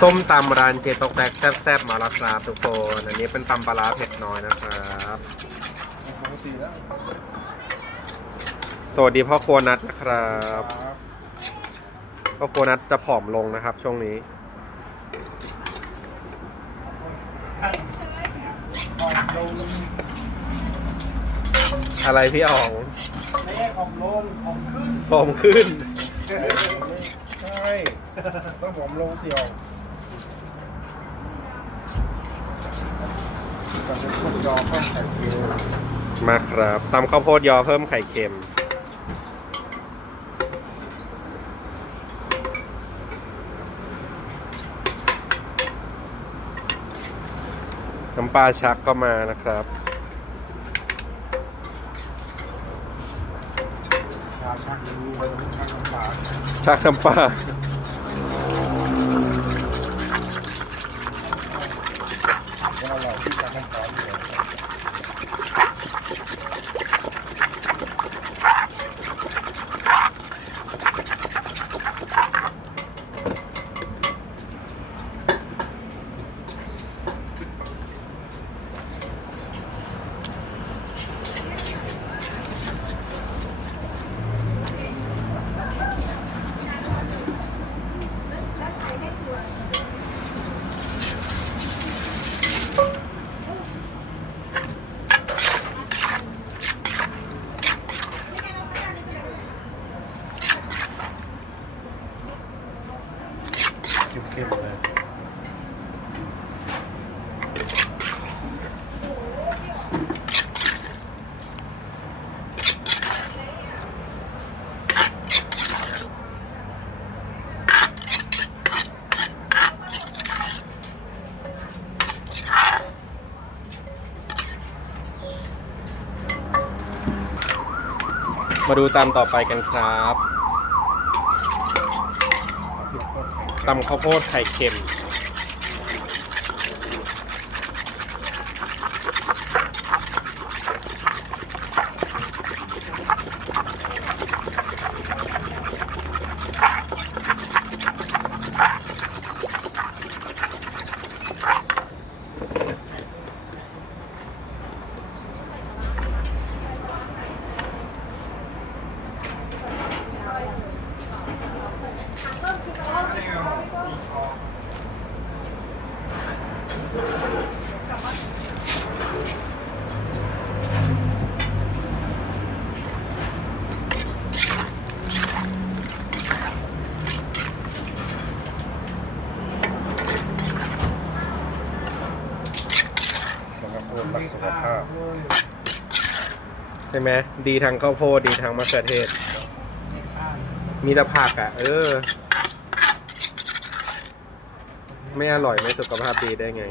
ส้มตำร้านเจตกแตกแซ่บๆมาแล้วครับทุกคนอันนี้เป็นตำปลาร้าเผ็ดน้อยนะครับสวัสดีพ่อครัวนัทนะครับครับพ่อครัวนัทจะผอมลงนะครับ ช่วงนี้อะไรพี่อ๋องไม่ใช่ออกลงออกขึ้นผอมขึ้น ใช่ ต้องผอมลงเสี่ยว กับเป็นพวกยอข้าวไข่เจียวมาครับตำข้าวโพดยอเพิ่มไข่เค็ม น้ำปลาชักก็มานะครับ ชาชักมีเลยชักน้ำปลาชักน้ำปลา ก็อร่อยที่ชักน้ำปลาเลย เข้มๆเลย มาดูตำต่อไปกันครับตำข้าวโพดไข่เค็ม สำหรับคนรักสุขภาพ ใช่ ไหมดีทั้งข้าวโพดดีทั้งมะเขือเทศ มีแต่ผักอะ เออ ไม่อร่อยไม่สุขภาพดีได้ไง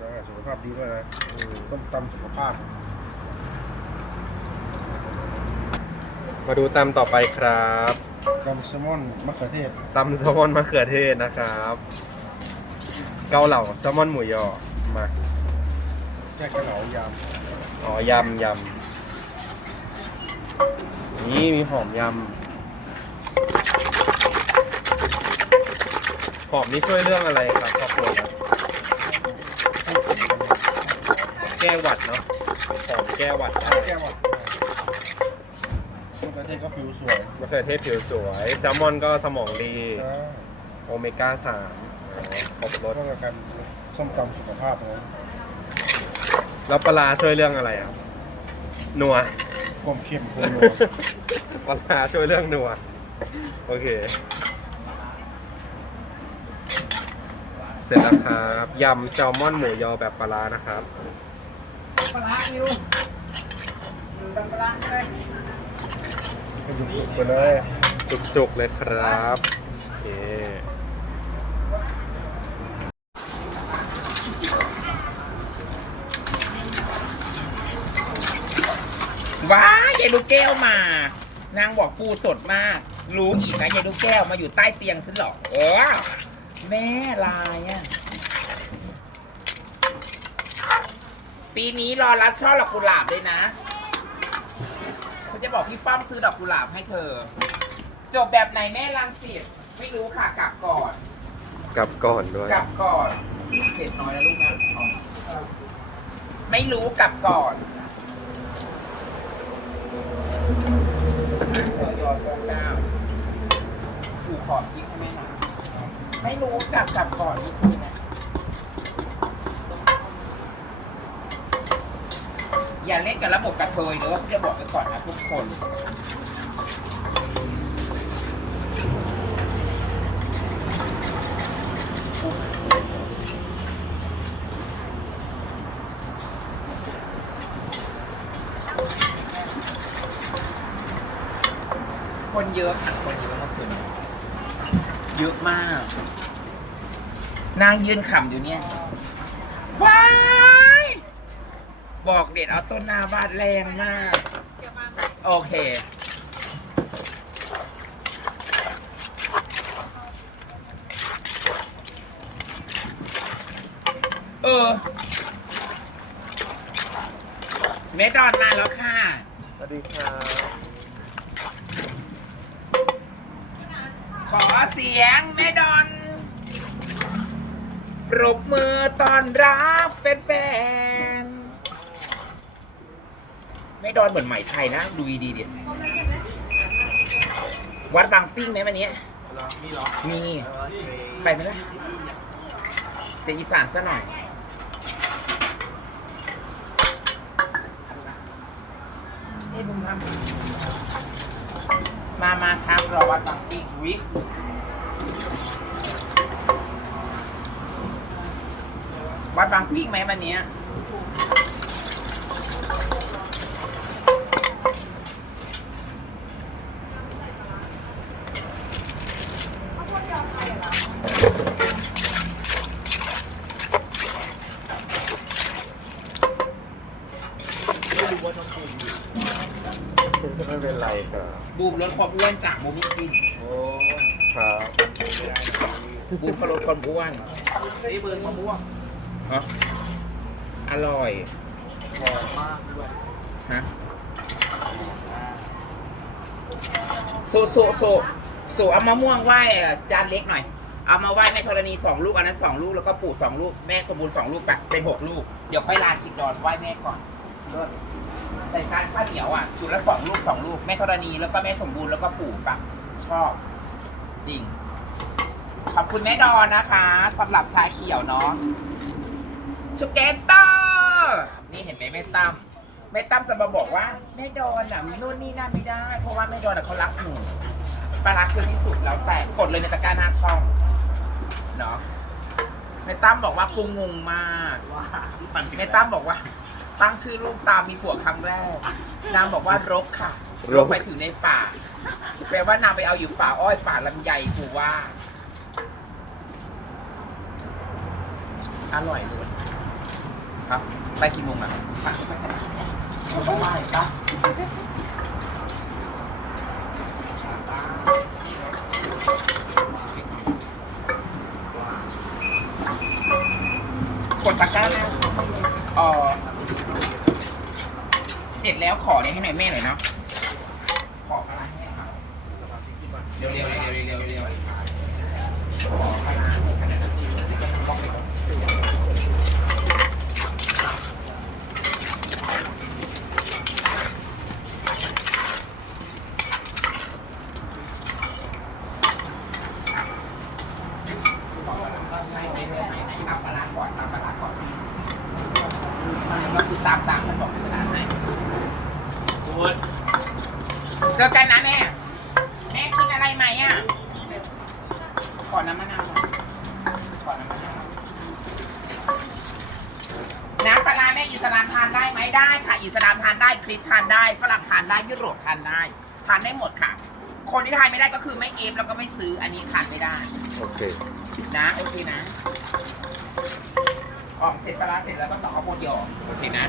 จะสุขภาพดีด้วยนะอืมต้มตำสุขภาพ มาดูตำต่อไปครับตำแซลมอนมะเขือเทศตำแซลมอนมะเขือเทศนะครับ เกาเหลาแซลมอนหมูยอมาแค่กระเหลายอ๋อยำยำ นี่มีหอมยำหอมนี่ช่วยเรื่องอะไรครับครอบครัวครับแก้หวัดเนาะหอมแก้หวัดได้แก้วอะมะเขือเทศก็ผิวสวยมะเขือเทศผิวสวยแซลมอนก็สมองดีใช่โอเมก้าสามครบรรสสกับการส้มตำสุขภาพนะแล้วปลาร้าช่วยเรื่องอะไรอะ นัว ความเข้มข้นนัวปลาร้าช่วยเรื่องนัวโอเค เสร็จแล้วครับยำแซลมอนหมูยอแบบปลาร้านะครับปลาร้านิวอยู่ตรงปลาร้าใช่ไหมให้ดุๆไปเลยจุกๆเลยครับโอเค ว้ายายลูกแก้วมา นางบอกปูสดมาก รู้อีกนะยายลูกแก้วมาอยู่ใต้เตียงฉันเหรอเออแม่ลายอะ ปีนี้รอรับช่อดอกกุหลาบเลยนะ ฉันจะบอกพี่ป้อมซื้อดอกกุหลาบให้เธอ จบแบบไหนแม่รังสิตไม่รู้ค่ะกลับก่อน กลับก่อนด้วย กลับก่อนเผ็ดน้อยนะลูกนะไม่รู้กลับก่อน เออยอดเก้าถูกขอบคิดให้แม่หน่อยไม่รู้จับจับก่อนทุกคนนะ อย่าเล่นกับระบบกระเทยหรือว่าจะบอกไปก่อนนะทุกคน เยอะค่ะคนเยอะมากคุณเยอะมาก นางยืนขำอยู่เนี่ยว้ายบอกเด็ดเอาต้นหนาบาดแรงมาก โอเค เออ เมดอนมาแล้วค่ะ สวัสดีครับ ขอเสียงแม่ดอนปรบมือตอนรับแฟนๆแม่ดอนเหมือนไหมไทยนะ ดูดีๆเดี๋ยววัดบางปิ้งไหมวันนี้ มีเหรอ มี ไปไหมล่ะเสียงอีสานซะหน่อย มามาครับรอวัดบางปีกวิวัดบางปีกไหมวันเนี้ย ไม่เป็นไรครับบูมลดความอ้วนจากบูมไม่กินโอ้ครับบูมก็ลดความอ้วนนี่เบิร์นมะม่วงฮะอร่อยหอมมากด้วยฮะสูสูสูสูเอามะม่วงไหว้อะจานเล็กหน่อยเอามาไหว้แม่ธรณีสองลูกอันนั้นสองลูกแล้วก็ปู่สองลูกแม่สมบูรณ์สองลูกไปเป็นหกลูก เดี๋ยวค่อยลาทิดดอนไหว้แม่ก่อนเลิศ ใส่จานข้าวเหนียวอะชุดละสองลูกสองลูกแม่ธรณีแล้วก็แม่สมบูรณ์แล้วก็ปู่ปะชอบ จริง ขอบคุณแม่ดอนนะคะสำหรับชาเขียวเนาะชูเกเตอร์นี่เห็นไหมแม่ตั้มแม่ตั้มจะมาบอกว่าแม่ดอนอะมีนู่นนี่นั่นไม่ได้ เพราะว่าแม่ดอนอะเขารักหนูปลารักคือที่สุดแล้วแต่กดเลยในตะกร้าหน้าช่องเนาะแม่ตั้มบอกว่ากูงงมากว่ามันแม่ตั้มบอกว่า ตั้งชื่อลูกตามมีผัวครั้งแรก นางบอกว่ารกค่ะรกไปถึงในป่า แปลว่านางไปเอาอยู่ป่าอ้อยป่าลำไยกูว่า อร่อยเลยครับ ไปกี่โมงอะไปไปขนาดนี้เราต้องไหว้ปะกดตะกร้าหน้าช่องเออเส ร็จแล้วขอเนี่ยให้หน่อยแม่หน่อยเนาะขออะไรให้เขาเร็วๆเร็วๆเร็วๆเร็วๆขออะไรให้ขนาดนั้นบอกไปก่อนไม่ไม่ไม่ไม่ไม่ตามปลาร้าก่อนตามปลาร้าก่อนไม่ก็คือตามตามมันบอก เป็นกระดาษให้พูดเจอกันนะแม่ แม่กินอะไรไหมอะขอน้ำมะนาวหน่อยขอน้ำมะนาว น้ำปลาร้าแม่อิสลามทานได้ไหมได้ค่ะ อิสลามทานได้คริสทานได้ฝรั่งทานได้ยุโรปทานได้ ทานได้หมดค่ะ คนที่ทานไม่ได้ก็คือไม่เอฟแล้วก็ไม่ซื้ออันนี้ทานไม่ได้ โอเค นะ โอเคนะ ออกเสร็จปลาร้าเสร็จแล้วก็ต่อข้าวโพดหยอกโอเคนะ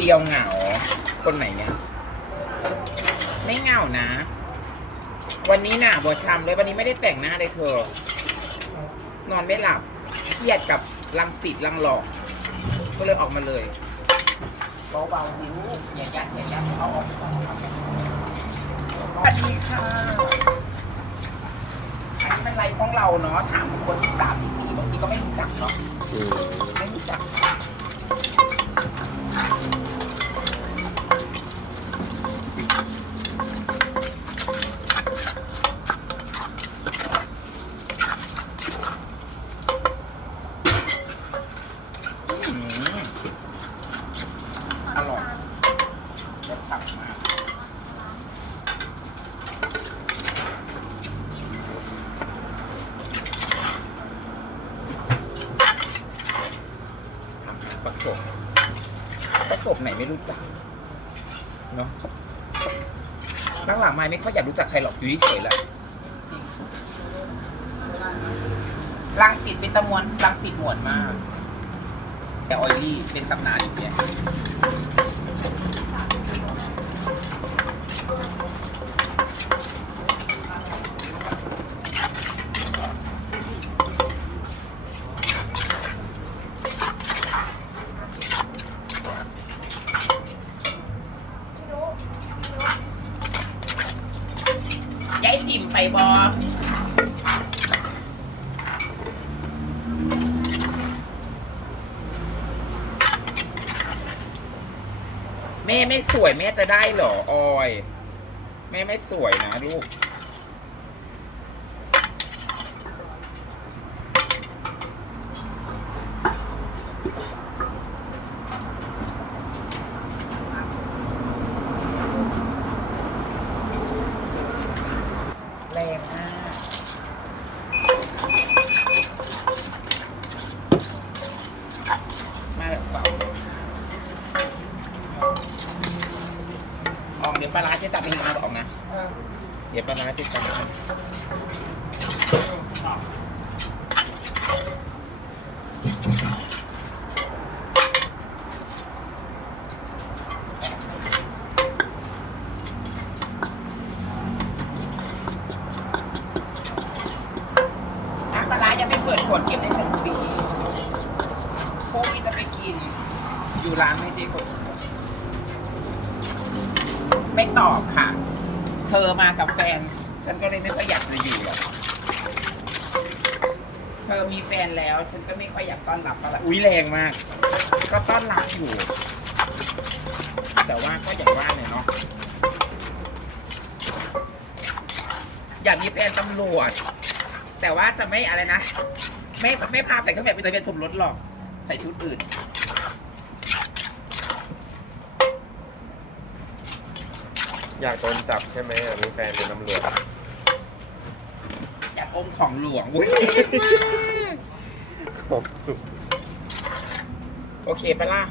เดียวเหงา คนไหนเนี่ยไม่เหงานะ วันนี้น่ะบอชามเลยวันนี้ไม่ได้แต่งหน้าเลยเธอ นอนไม่หลับเครียดกับรังสิตรังหลอก ก็เลยออกมาเลยเบาๆสิลูกอย่ายัดอย่ายัดเอาออกสวัสดีค่ะอันนี้เป็นไรของเราเนาะถามคนที่สามที่สี่บางทีก็ไม่รู้จักเนาะอืมไม่รู้จัก อืมอร่อยรสฉ่ำมาก ทำงานประกบ ประกบไหนไม่รู้จักเนาะหลังไมาไม่ค่อยอยากรู้จักใครหรอกอยู่เฉยๆแหละลังสิตเป็นตะมวนลังสิตหมวนมาก แต่ออยลี่เป็นตำนานอีกเนี่ย บอแม่ไม่สวยแม่จะได้เหรอออย แม่ไม่สวยนะลูก แรงมากมาแบบเฝ้าออกเดี๋ยวปลาร้าเจ๊ตับไปถึงมาออกนะ เดี๋ยวปลาร้าเจ๊ตับน้ำปลาร้ายังไม่เปิดขวดเก็บได้ถึงปีพรุ่งนี้จะไปกิน อยู่ร้านไม่เจ๊กดไม่ตอบค่ะ เธอมากับแฟน ฉันก็เลยไม่ค่อยอยากจะอยู่หรอกเธ อมีแฟนแล้ว ฉันก็ไม่ค่อยอยากต้อนรับอะไรอุ้ยแรงมาก ก็ต้อนรับอยู่ แต่ว่าก็อย่างว่าเนี่ยเนาะอยากมีแฟนตำรวจ แต่ว่าจะไม่อะไรนะ ไม่ไม่พาใส่เครื่องแบบเป็นทะเบียนสมรสหรอก ใส่ชุดอื่นอยากโดนจับใช่ไหมอะมีแฟนเป็นตำรวจ อยากอมของหลวงอุ้ยโอเคปะล่ะ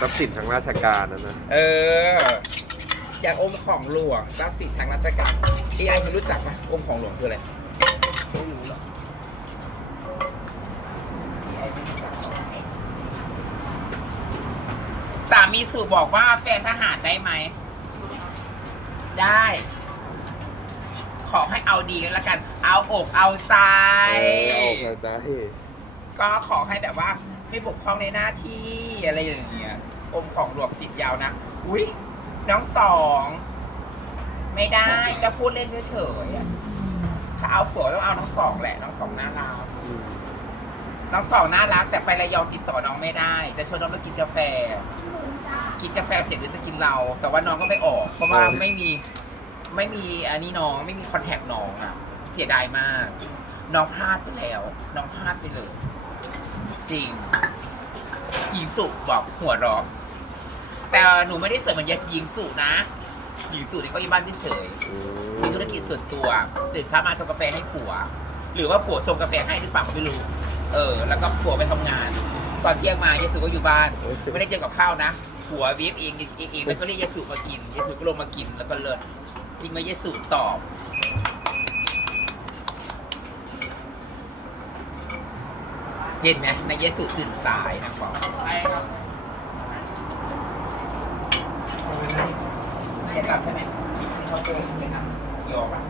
ทรัพย์สินทางราชการนะนะเออ อยากอมของหลวงทรัพย์สินทางราชการเอไอคุณรู้จักปะอมของหลวงคืออะไรไม่รู้หรอ AI ไม่รู้จักหรอสามีสู่บอกว่าแฟนทหารได้ไหม ได้ ขอให้เอาดีกันละกัน เอาอกเอาใจ เออเอากระจายก็ขอให้แบบว่าไม่บกพร่องในหน้าที่อะไรอย่างเงี้ยอมของหลวงติดยาวนะ อุ้ยน้องสอง ไม่ได้จะพูดเล่นเฉยๆอะถ้าเอาผัวต้องเอาน้องสองแหละ น้องสองน่ารัก อืมน้องสองน่ารัก แต่ไประยองติดต่อน้องไม่ได้ จะชวนน้องไปกินกาแฟ กินกาแฟเสร็จหรือจะกินเรา แต่ว่าน้องก็ไม่ออก เพราะว่าไม่มี ไม่มีอันนี้น้องไม่มีคอนแทคน้องอะเสียดายมาก น้องพลาดไปแล้ว น้องพลาดไปเลย จริงหญิงสุบอกหัวเร้องแต่หนูไม่ได้เสิร์ฟเหมือนยายหญิงสุนะหญิงสุเนี่ยก็อยู่บ้านเฉยอืๆมีธุรกิจส่วนตัวตื่นเช้ามาชงกาแฟให้ผัว หรือว่าผัวชงกาแฟให้หรือเปล่าก็ไม่รู้ เออ แล้วก็ผัวไปทำงาน ตอนเที่ยงมายายสุก็อยู่บ้าน ไม่ได้เจอกับข้าวนะผัววีฟเองเองเองแล้วก็เรียกยายสุมากินยายสุก็ลงมากินแล้วก็เลิศ จริงไหมเยสุตอบเห็นไหมในเยสุตื่นสายนะบอกแกกลับใช่ไหมเขาโกงไหมครับยอมอะ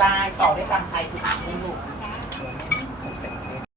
ตายต่อได้ตามใครคืออ่านให้ลูก